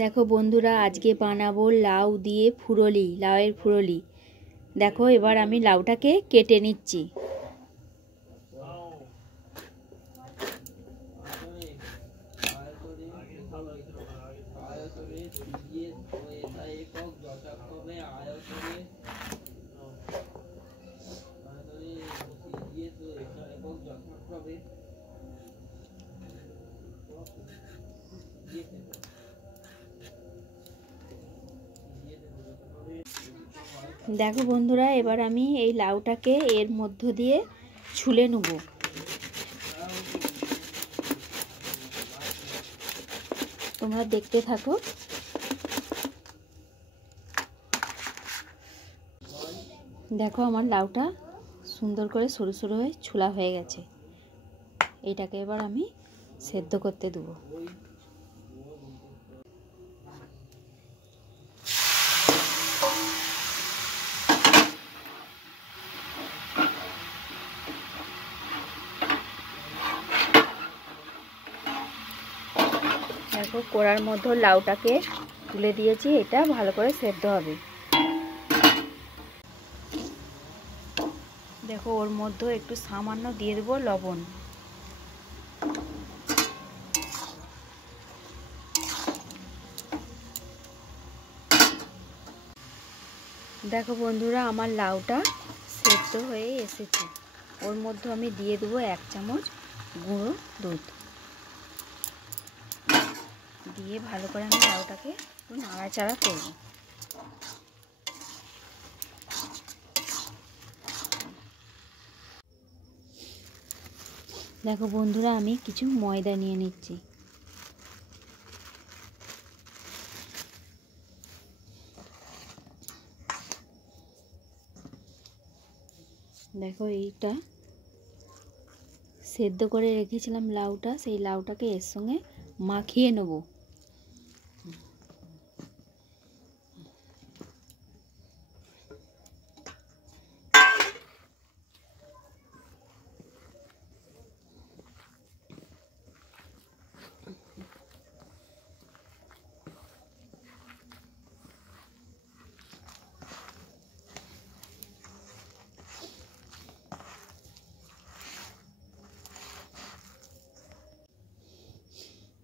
দেখো বন্ধুরা, আজকে বানাবো লাউ দিয়ে ফুরোলি, লাউয়ের ফুরোলি। দেখো এবার আমি লাউটাকে কেটে নিচ্ছি। দেখো বন্ধুরা, এবার আমি এই লাউটাকে এর মধ্য দিয়ে ছুলে নেব। তোমরা দেখতে থাকো। দেখো আমার লাউটা সুন্দর করে সরু সরু হয়ে ছুলা হয়ে গেছে। এটাকে এবার আমি সেদ্ধ করতে দেবো। দেখো কড়ার মধ্যে লাউটাকে তুলে দিয়েছি, এটা ভালো করে সেদ্ধ হবে। দেখো ওর মধ্যে একটু সামান্য দিয়ে দেবো লবণ। দেখো বন্ধুরা, আমার লাউটা সেদ্ধ হয়ে এসেছে। ওর মধ্যে আমি দিয়ে দেবো 1 চামচ গুঁড়ো দুধ। দিয়ে ভালো করে আমি লাউটাকে একটু নাড়াচাড়া করব। দেখো বন্ধুরা, আমি কিছু ময়দা নিয়ে নিচ্ছি। দেখো এইটা সেদ্ধ করে রেখেছিলাম লাউটা, সেই লাউটাকে এর সঙ্গে মাখিয়ে নেব।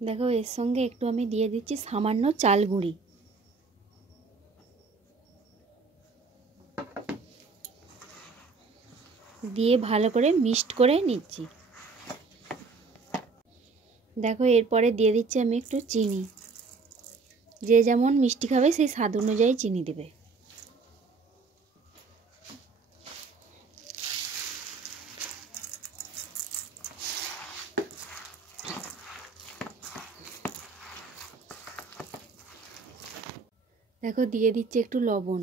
দেখো এর সঙ্গে একটু আমি দিয়ে দিচ্ছি সামান্য চাল গুঁড়ি। দিয়ে ভালো করে মিক্সড করে নিচ্ছি। দেখো এরপরে দিয়ে দিচ্ছি আমি একটু চিনি। যে যেমন মিষ্টি খাবে সেই স্বাদ অনুযায়ী চিনি দেবে। দেখো দিয়ে দিচ্ছি একটু লবণ।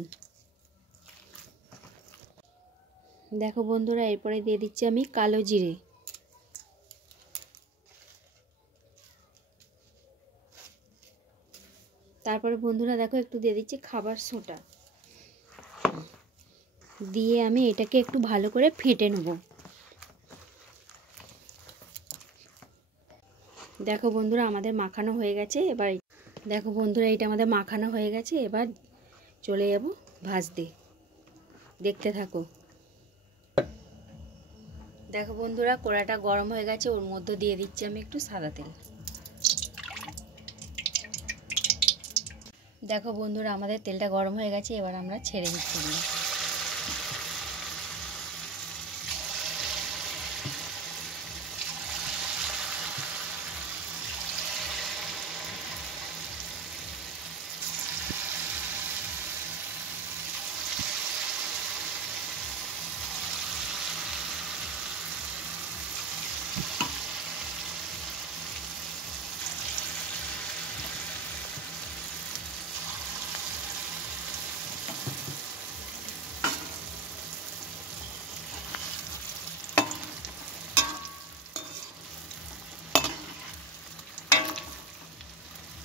দেখো বন্ধুরা, এরপরে দিয়ে দিচ্ছি আমি কালো জিরে। তারপরে বন্ধুরা দেখো একটু দিয়ে দিচ্ছি খাবার সোডা। দিয়ে আমি এটাকে একটু ভালো করে ফেটে নেব। দেখো বন্ধুরা, আমাদের মাখানো হয়ে গেছে। এবার দেখো বন্ধুরা, এটা আমাদের মাখানো হয়ে গেছে। এবার চলে যাব ভাজতে। দেখতে থাকো। দেখো বন্ধুরা, কড়াটা গরম হয়ে গেছে। ওর মধ্যে দিয়ে দিচ্ছি আমি একটু সাদা তেল। দেখো বন্ধুরা, আমাদের তেলটা গরম হয়ে গেছে। এবার আমরা ছেড়ে দিচ্ছি।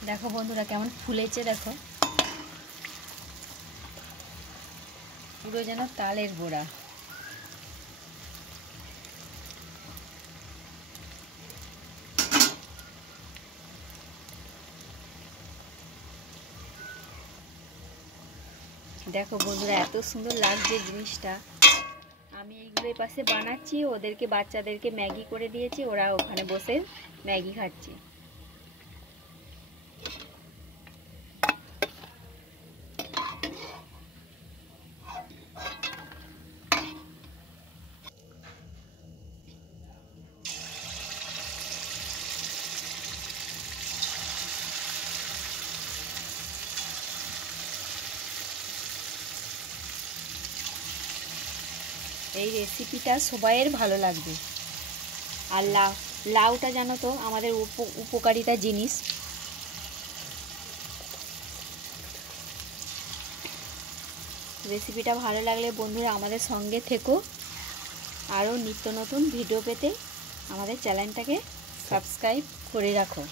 দেখো বন্ধুরা কেমন ফুলেছে, দেখো পুরো যেন তালের বড়া। দেখো বন্ধুরা এত সুন্দর লাগছে জিনিসটা। আমি এইগুলো এই পাশে বানাচ্ছি, ওদেরকে বাচ্চাদেরকে ম্যাগি করে দিয়েছি, ওরা ওখানে বসে ম্যাগি খাচ্ছে। এই রেসিপিটা সবাইয়ের ভালো লাগবে। আর লাউটা জানো তো আমাদের উপকারিতা জিনিস। রেসিপিটা ভালো লাগলে বন্ধুরা আমাদের সঙ্গে থেকো। আরও নিত্য নতুন ভিডিও পেতে আমাদের চ্যানেলটাকে সাবস্ক্রাইব করে রাখো।